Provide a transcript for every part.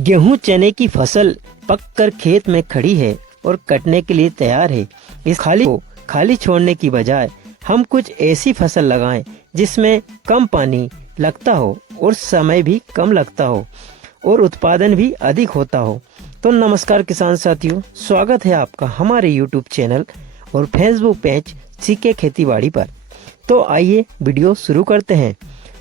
गेहूं चने की फसल पककर खेत में खड़ी है और कटने के लिए तैयार है। इस खाली छोड़ने की बजाय हम कुछ ऐसी फसल लगाएं जिसमें कम पानी लगता हो और समय भी कम लगता हो और उत्पादन भी अधिक होता हो। तो नमस्कार किसान साथियों, स्वागत है आपका हमारे YouTube चैनल और फेसबुक पेज सीके खेतीबाड़ी पर। तो आइए वीडियो शुरू करते हैं।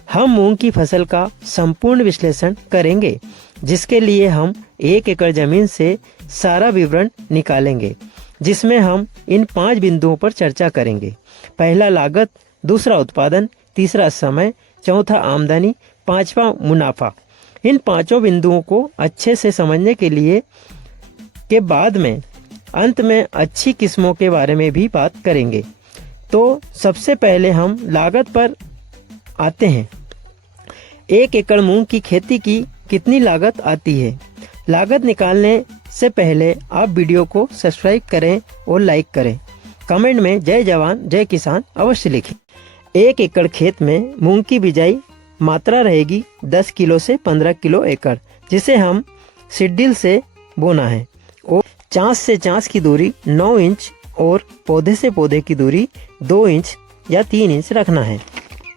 हम मूंग की फसल का संपूर्ण विश्लेषण करेंगे, जिसके लिए हम 1 एकड़ जमीन से सारा विवरण निकालेंगे, जिसमें हम इन 5 बिंदुओं पर चर्चा करेंगे। पहला लागत, दूसरा उत्पादन, तीसरा समय, चौथा आमदनी, पांचवा मुनाफा। इन 5 बिंदुओं को अच्छे से समझने के बाद में अंत में अच्छी किस्मों के बारे में भी बात करेंगे। तो सबसे पहले हम लागत पर आते हैं। 1 एकड़ मूंग की खेती की कितनी लागत आती है? लागत निकालने से पहले आप वीडियो को सब्सक्राइब करें और लाइक करें। कमेंट में जय जवान जय किसान अवश्य लिखें। 1 एकड़ खेत में मूंग की बिजाई मात्रा रहेगी 10 किलो से 15 किलो एकड़, जिसे हम सीडड्रिल से बोना है और चांच से चांच की दूरी 9 इंच और पौधे से पौधे की दूरी 2 इंच या 3 इंच रखना है।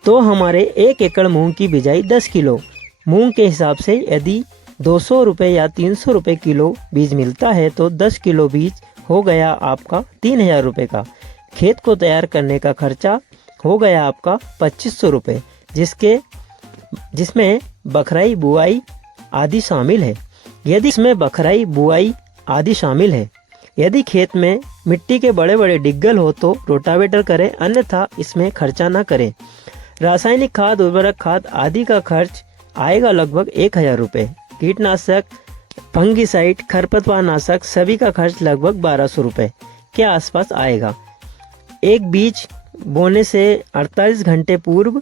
तो हमारे 1 एकड़ मूंग की बिजाई 10 किलो मूंग के हिसाब से यदि 200 रुपये या 300 रुपये किलो बीज मिलता है तो 10 किलो बीज हो गया आपका 3000 रुपये का। खेत को तैयार करने का खर्चा हो गया आपका 2500 रुपये, जिसमें बखराई बुआई आदि शामिल है। यदि इसमें बखराई बुआई आदि शामिल है, यदि खेत में मिट्टी के बड़े बड़े डिग्गल हो तो रोटावेटर करें, अन्यथा इसमें खर्चा न करें। रासायनिक खाद, उर्वरक खाद आदि का खर्च आएगा लगभग 1000 रुपये। कीटनाशक, फंगिसाइड, खरपतवार नाशक सभी का खर्च लगभग 1200 रुपये के आसपास आएगा। एक बीज बोने से 48 घंटे पूर्व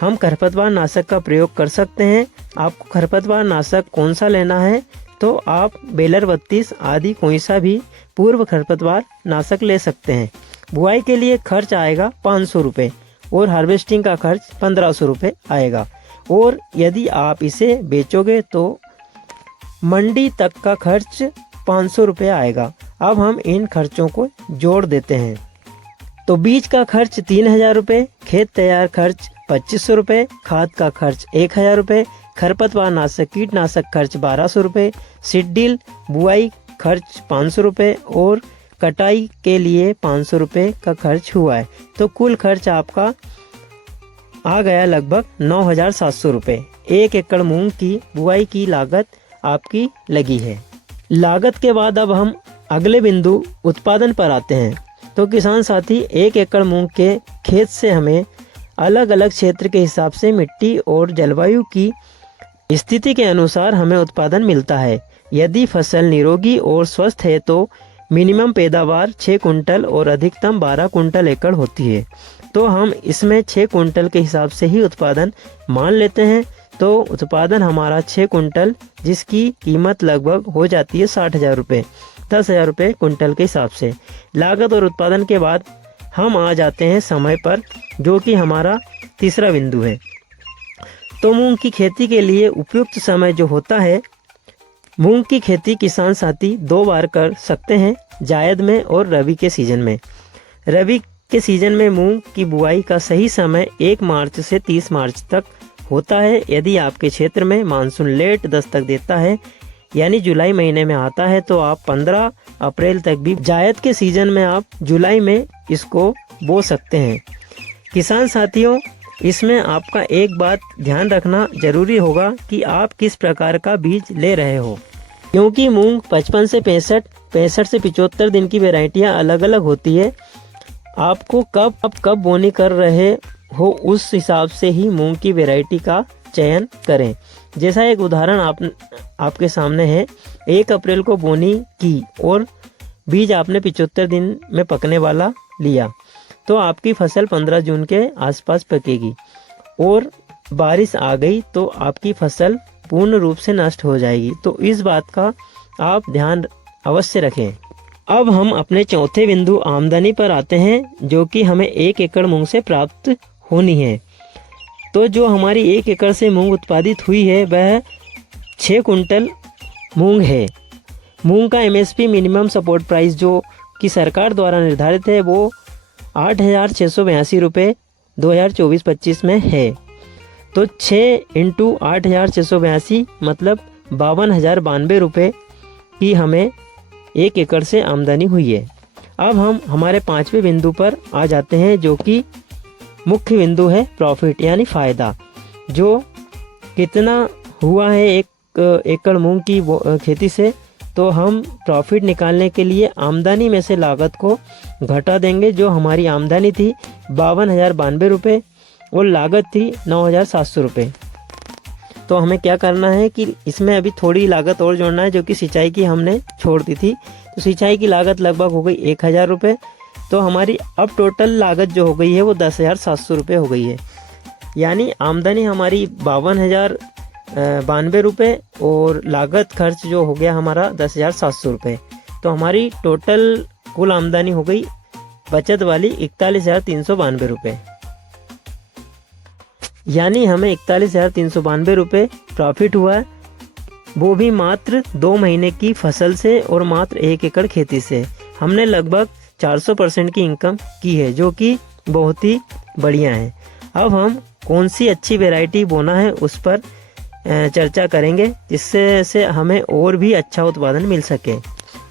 हम खरपतवार नाशक का प्रयोग कर सकते हैं। आपको खरपतवार नाशक कौन सा लेना है तो आप बेलर 32 आदि कोई सा भी पूर्व खरपतवार नाशक ले सकते हैं। बुआई के लिए खर्च आएगा 500 रुपये और हार्वेस्टिंग का खर्च 1500 रुपये आएगा। और यदि आप इसे बेचोगे तो मंडी तक का खर्च 500 रुपये आएगा। अब हम इन खर्चों को जोड़ देते हैं। तो बीज का खर्च 3000 रुपये, खेत तैयार खर्च 2500 रुपये, खाद का खर्च 1000 रुपये, खरपतवार नाशक कीटनाशक खर्च 1200 रुपये, सीडड्रिल बुआई खर्च 500 रुपये और कटाई के लिए 500 रुपये का खर्च हुआ है। तो कुल खर्च आपका आ गया लगभग 9700 रुपये। 1 एकड़ मूंग की बुआई की लागत आपकी लगी है। लागत के बाद अब हम अगले बिंदु उत्पादन पर आते हैं। तो किसान साथी, 1 एकड़ मूंग के खेत से हमें अलग अलग क्षेत्र के हिसाब से मिट्टी और जलवायु की स्थिति के अनुसार हमें उत्पादन मिलता है। यदि फसल निरोगी और स्वस्थ है तो मिनिमम पैदावार 6 कुंटल और अधिकतम 12 कुंटल एकड़ होती है। तो हम इसमें 6 कुंटल के हिसाब से ही उत्पादन मान लेते हैं। तो उत्पादन हमारा 6 कुंटल, जिसकी कीमत लगभग हो जाती है 60,000 रुपये, 10,000 रुपये कुंटल के हिसाब से। लागत और उत्पादन के बाद हम आ जाते हैं समय पर, जो कि हमारा तीसरा बिंदु है। तो मूंग की खेती के लिए उपयुक्त समय जो होता है, मूंग की खेती किसान साथी 2 बार कर सकते हैं, जायद में और रबी के सीजन में। रबी के सीजन में मूंग की बुआई का सही समय 1 मार्च से 30 मार्च तक होता है। यदि आपके क्षेत्र में मानसून लेट दस्तक देता है, यानी जुलाई महीने में आता है, तो आप 15 अप्रैल तक भी, जायद के सीजन में आप जुलाई में इसको बो सकते हैं। किसान साथियों, इसमें आपका एक बात ध्यान रखना जरूरी होगा कि आप किस प्रकार का बीज ले रहे हो, क्योंकि मूंग 55 से 65, 65 से 75 दिन की वैरायटियां अलग अलग होती है। आपको कब बोनी कर रहे हो उस हिसाब से ही मूंग की वैरायटी का चयन करें। जैसा एक उदाहरण आपके सामने है, 1 अप्रैल को बोनी की और बीज आपने 75 दिन में पकने वाला लिया, तो आपकी फसल 15 जून के आसपास पकेगी और बारिश आ गई तो आपकी फसल पूर्ण रूप से नष्ट हो जाएगी। तो इस बात का आप ध्यान अवश्य रखें। अब हम अपने चौथे बिंदु आमदनी पर आते हैं, जो कि हमें 1 एकड़ मूंग से प्राप्त होनी है। तो जो हमारी 1 एकड़ से मूंग उत्पादित हुई है वह 6 कुंटल मूंग है। मूंग का MSP मिनिमम सपोर्ट प्राइस जो कि सरकार द्वारा निर्धारित है वो 8,682 रुपये 2024-25 में है। तो 6 × 8,682 मतलब 52,092 रुपये की हमें 1 एकड़ से आमदनी हुई है। अब हम हमारे 5वें बिंदु पर आ जाते हैं जो कि मुख्य बिंदु है प्रॉफिट यानी फ़ायदा। जो कितना हुआ है 1 एकड़ मूंग की खेती से, तो हम प्रॉफिट निकालने के लिए आमदनी में से लागत को घटा देंगे। जो हमारी आमदनी थी 52,092 रुपये और लागत थी 9,700 रुपये। तो हमें क्या करना है कि इसमें अभी थोड़ी लागत और जोड़ना है जो कि सिंचाई की हमने छोड़ दी थी। तो सिंचाई की लागत लगभग हो गई 1,000 रुपये। तो हमारी अब टोटल लागत जो हो गई है वो 10,700 रुपये हो गई है। यानी आमदनी हमारी 52,092 रुपये और लागत खर्च जो हो गया हमारा 10,700 रुपये। तो हमारी टोटल कुल आमदनी हो गई बचत वाली 41,392 रुपये। यानी हमें 41,392 रुपये प्रॉफिट हुआ है, वो भी मात्र 2 महीने की फसल से और मात्र 1 एकड़ खेती से। हमने लगभग 400% की इनकम की है जो कि बहुत ही बढ़िया है। अब हम कौन सी अच्छी वैरायटी बोना है उस पर चर्चा करेंगे जिससे हमें और भी अच्छा उत्पादन मिल सके।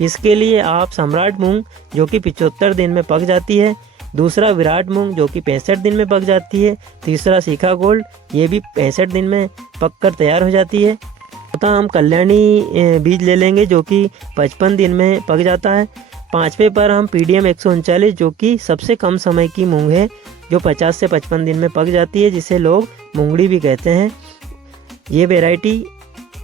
इसके लिए आप सम्राट मूंग जो कि 75 दिन में पक जाती है, दूसरा विराट मूंग जो कि 65 दिन में पक जाती है, तीसरा सीखा गोल्ड ये भी 65 दिन में पककर तैयार हो जाती है। चौथा हम कल्याणी बीज ले लेंगे जो कि 55 दिन में पक जाता है। 5वें पर हम PDM 139 जो कि सबसे कम समय की मूंग है जो 50 से 55 दिन में पक जाती है, जिसे लोग मूंगड़ी भी कहते हैं। ये वैरायटी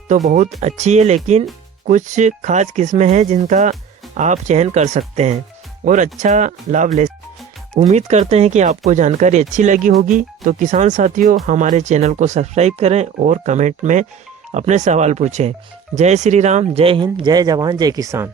तो बहुत अच्छी है लेकिन कुछ खास किस्में हैं जिनका आप चयन कर सकते हैं और अच्छा लाभ ले। उम्मीद करते हैं कि आपको जानकारी अच्छी लगी होगी। तो किसान साथियों हमारे चैनल को सब्सक्राइब करें और कमेंट में अपने सवाल पूछें। जय श्री राम, जय हिंद, जय जवान, जय किसान।